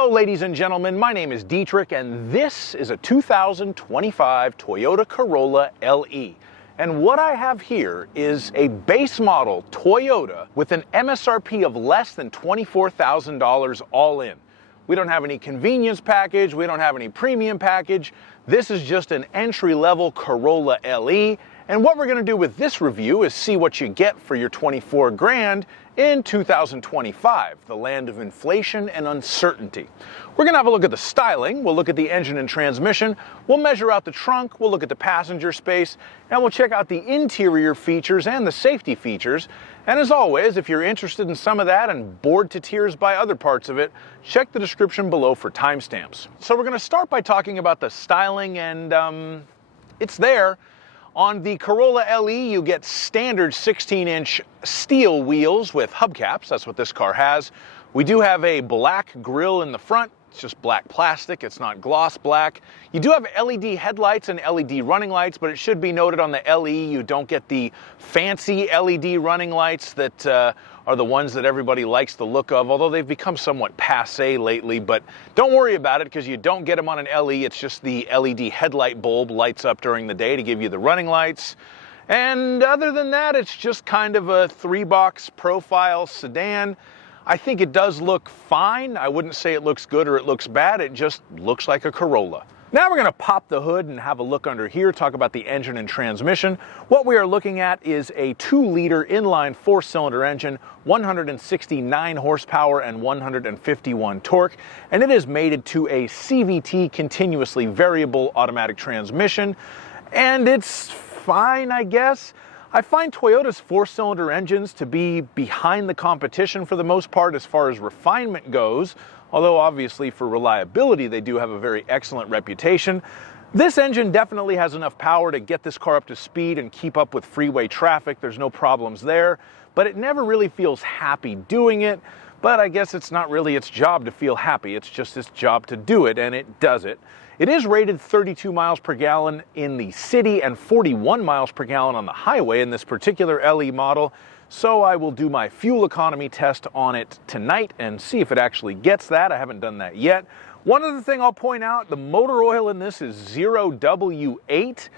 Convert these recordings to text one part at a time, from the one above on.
Hello ladies and gentlemen, my name is Dietrich and this is a 2025 Toyota Corolla LE. And what I have here is a base model Toyota with an MSRP of less than $24,000 all in. We don't have any convenience package, we don't have any premium package. This is just an entry-level Corolla LE. And what we're going to do with this review is see what you get for your 24 grand in 2025, the land of inflation and uncertainty. We're going to have a look at the styling, we'll look at the engine and transmission, we'll measure out the trunk, we'll look at the passenger space, and we'll check out the interior features and the safety features. And as always, if you're interested in some of that and bored to tears by other parts of it, check the description below for timestamps. So we're going to start by talking about the styling, and it's there. On the Corolla LE, you get standard 16-inch steel wheels with hubcaps. That's what this car has. We do have a black grille in the front. It's just black plastic. It's not gloss black. You do have LED headlights and LED running lights, but it should be noted on the LE, you don't get the fancy LED running lights that are the ones that everybody likes the look of, although they've become somewhat passé lately. But don't worry about it because you don't get them on an LE. It's just the LED headlight bulb lights up during the day to give you the running lights. And other than that, it's just kind of a three-box profile sedan. I think it does look fine. I wouldn't say it looks good or it looks bad. It just looks like a Corolla. Now we're going to pop the hood and have a look under here, talk about the engine and transmission. What we are looking at is a 2-liter inline 4-cylinder engine, 169 horsepower and 151 torque, and it is mated to a CVT, continuously variable automatic transmission, and it's fine, I guess. I find Toyota's 4-cylinder engines to be behind the competition for the most part as far as refinement goes, although obviously for reliability they do have a very excellent reputation. This engine definitely has enough power to get this car up to speed and keep up with freeway traffic. There's no problems there, but it never really feels happy doing it. But I guess it's not really its job to feel happy, it's just its job to do it, and it does it. It is rated 32 miles per gallon in the city and 41 miles per gallon on the highway in this particular LE model, so I will do my fuel economy test on it tonight and see if it actually gets that. I haven't done that yet. One other thing I'll point out, the motor oil in this is 0W8.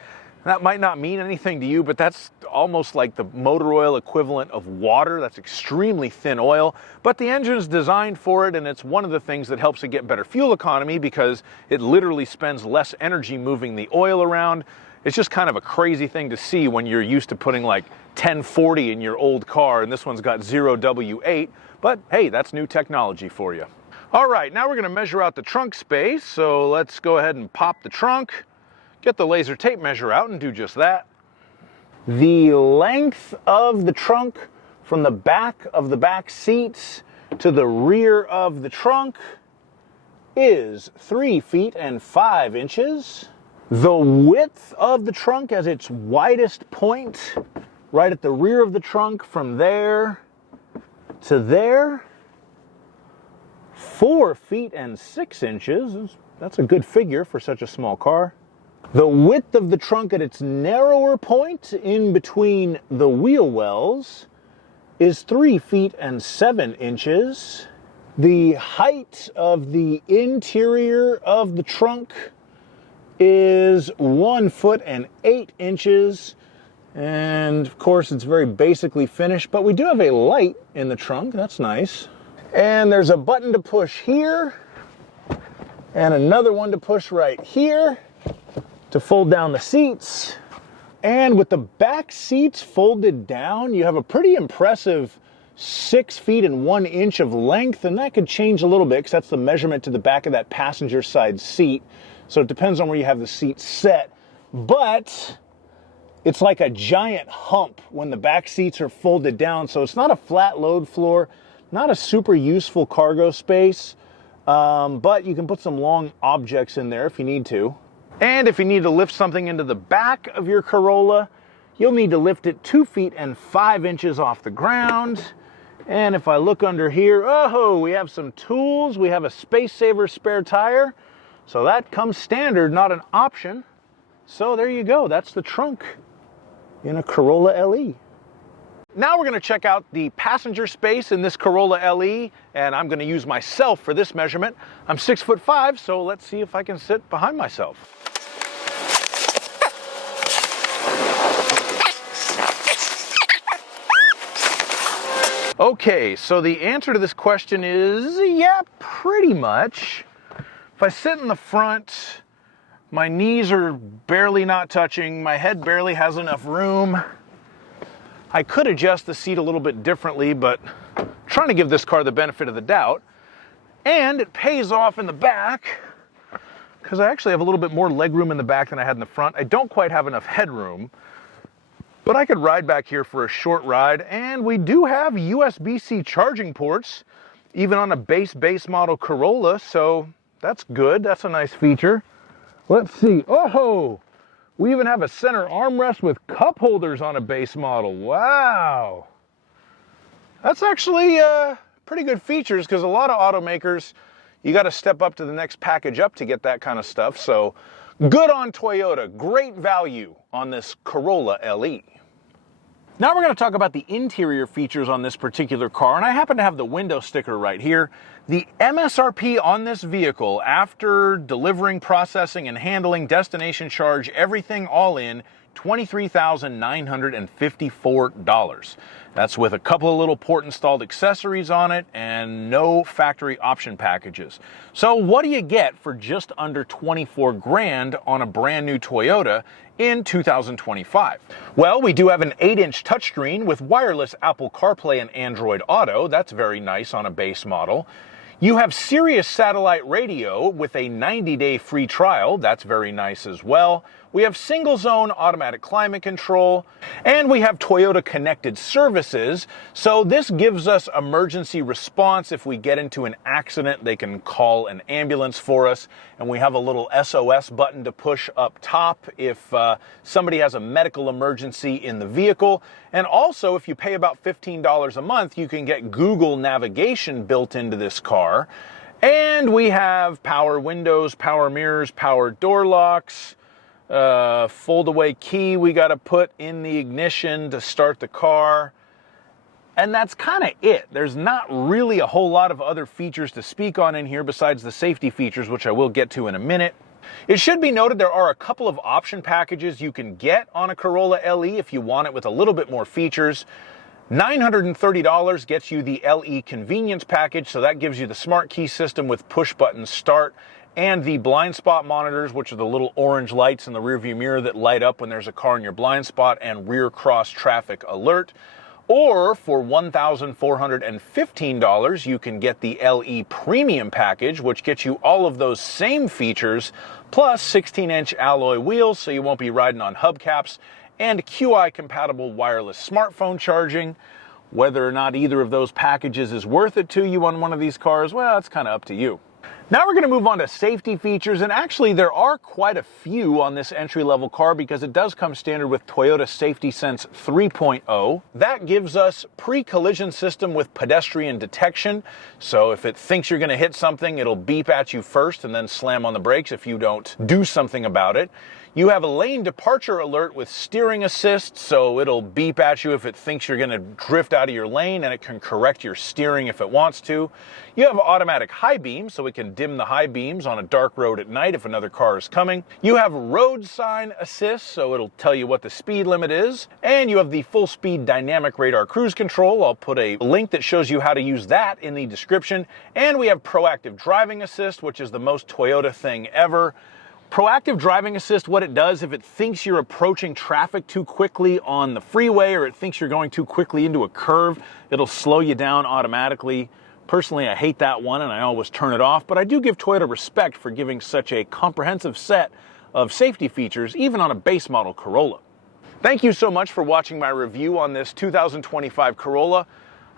That might not mean anything to you, but that's almost like the motor oil equivalent of water. That's extremely thin oil, but the engine is designed for it, and it's one of the things that helps it get better fuel economy because it literally spends less energy moving the oil around. It's just kind of a crazy thing to see when you're used to putting like 1040 in your old car, and this one's got 0W8, but hey, that's new technology for you. All right, now we're going to measure out the trunk space, so let's go ahead and pop the trunk. Get the laser tape measure out and do just that. The length of the trunk from the back of the back seats to the rear of the trunk is 3 feet and 5 inches. The width of the trunk at its widest point, right at the rear of the trunk from there to there, 4 feet and 6 inches. That's a good figure for such a small car. The width of the trunk at its narrower point in between the wheel wells is 3 feet and 7 inches. The height of the interior of the trunk is 1 foot and 8 inches. And of course it's very basically finished, but we do have a light in the trunk. That's nice. And there's a button to push here and another one to push right here to fold down the seats. And with the back seats folded down, you have a pretty impressive 6 feet and 1 inch of length, and that could change a little bit because that's the measurement to the back of that passenger side seat. So it depends on where you have the seat set, but it's like a giant hump when the back seats are folded down. So it's not a flat load floor, not a super useful cargo space, but you can put some long objects in there if you need to. And if you need to lift something into the back of your Corolla, you'll need to lift it 2 feet and 5 inches off the ground. And if I look under here, oh, we have some tools. We have a Space Saver spare tire. So that comes standard, not an option. So there you go. That's the trunk in a Corolla LE. Now we're going to check out the passenger space in this Corolla LE, and I'm going to use myself for this measurement. I'm 6'5", so let's see if I can sit behind myself. Okay, so the answer to this question is, yeah, pretty much. If I sit in the front, my knees are barely not touching, my head barely has enough room. I could adjust the seat a little bit differently, but I'm trying to give this car the benefit of the doubt. And it pays off in the back, because I actually have a little bit more legroom in the back than I had in the front. I don't quite have enough headroom, but I could ride back here for a short ride, and we do have USB-C charging ports, even on a base model Corolla, so that's good. That's a nice feature. Let's see. Oh! We even have a center armrest with cup holders on a base model. Wow. That's actually pretty good features, because a lot of automakers, you got to step up to the next package up to get that kind of stuff. So good on Toyota. Great value on this Corolla LE. Now we're going to talk about the interior features on this particular car, and I happen to have the window sticker right here. The MSRP on this vehicle, after delivering, processing, and handling, destination charge, everything all in, $23,954. That's with a couple of little port installed accessories on it and no factory option packages. So what do you get for just under 24 grand on a brand new Toyota in 2025? Well, we do have an 8-inch touchscreen with wireless Apple CarPlay and Android Auto. That's very nice on a base model. You have Sirius satellite radio with a 90-day free trial. That's very nice as well. We have single zone automatic climate control, and we have Toyota connected services. So this gives us emergency response. If we get into an accident, they can call an ambulance for us. And we have a little SOS button to push up top if somebody has a medical emergency in the vehicle. And also, if you pay about $15 a month, you can get Google navigation built into this car. And we have power windows, power mirrors, power door locks, fold-away key we got to put in the ignition to start the car. And that's kind of it. There's not really a whole lot of other features to speak on in here besides the safety features, which I will get to in a minute. It should be noted there are a couple of option packages you can get on a Corolla LE if you want it with a little bit more features. $930 gets you the LE convenience package, so that gives you the smart key system with push-button start and the blind spot monitors, which are the little orange lights in the rearview mirror that light up when there's a car in your blind spot, and rear cross traffic alert. Or for $1,415, you can get the LE Premium package, which gets you all of those same features, plus 16-inch alloy wheels, so you won't be riding on hubcaps, and QI-compatible wireless smartphone charging. Whether or not either of those packages is worth it to you on one of these cars, well, it's kind of up to you. Now we're going to move on to safety features, and actually there are quite a few on this entry-level car because it does come standard with Toyota Safety Sense 3.0. That gives us pre-collision system with pedestrian detection, so if it thinks you're going to hit something, it'll beep at you first and then slam on the brakes if you don't do something about it. You have a lane departure alert with steering assist, so it'll beep at you if it thinks you're going to drift out of your lane, and it can correct your steering if it wants to. You have automatic high beam, so it can dim the high beams on a dark road at night if another car is coming. You have road sign assist, so it'll tell you what the speed limit is. And you have the full speed dynamic radar cruise control. I'll put a link that shows you how to use that in the description. And we have proactive driving assist, which is the most Toyota thing ever. Proactive driving assist, what it does, if it thinks you're approaching traffic too quickly on the freeway or it thinks you're going too quickly into a curve, it'll slow you down automatically. Personally, I hate that one and I always turn it off, but I do give Toyota respect for giving such a comprehensive set of safety features, even on a base model Corolla. Thank you so much for watching my review on this 2025 Corolla.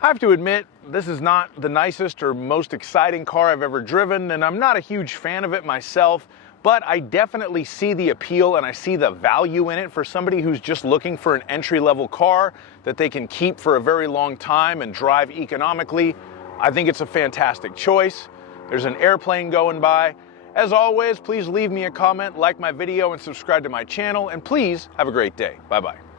I have to admit, this is not the nicest or most exciting car I've ever driven, and I'm not a huge fan of it myself. But I definitely see the appeal and I see the value in it for somebody who's just looking for an entry-level car that they can keep for a very long time and drive economically. I think it's a fantastic choice. There's an airplane going by. As always, please leave me a comment, like my video, and subscribe to my channel. And please have a great day. Bye-bye.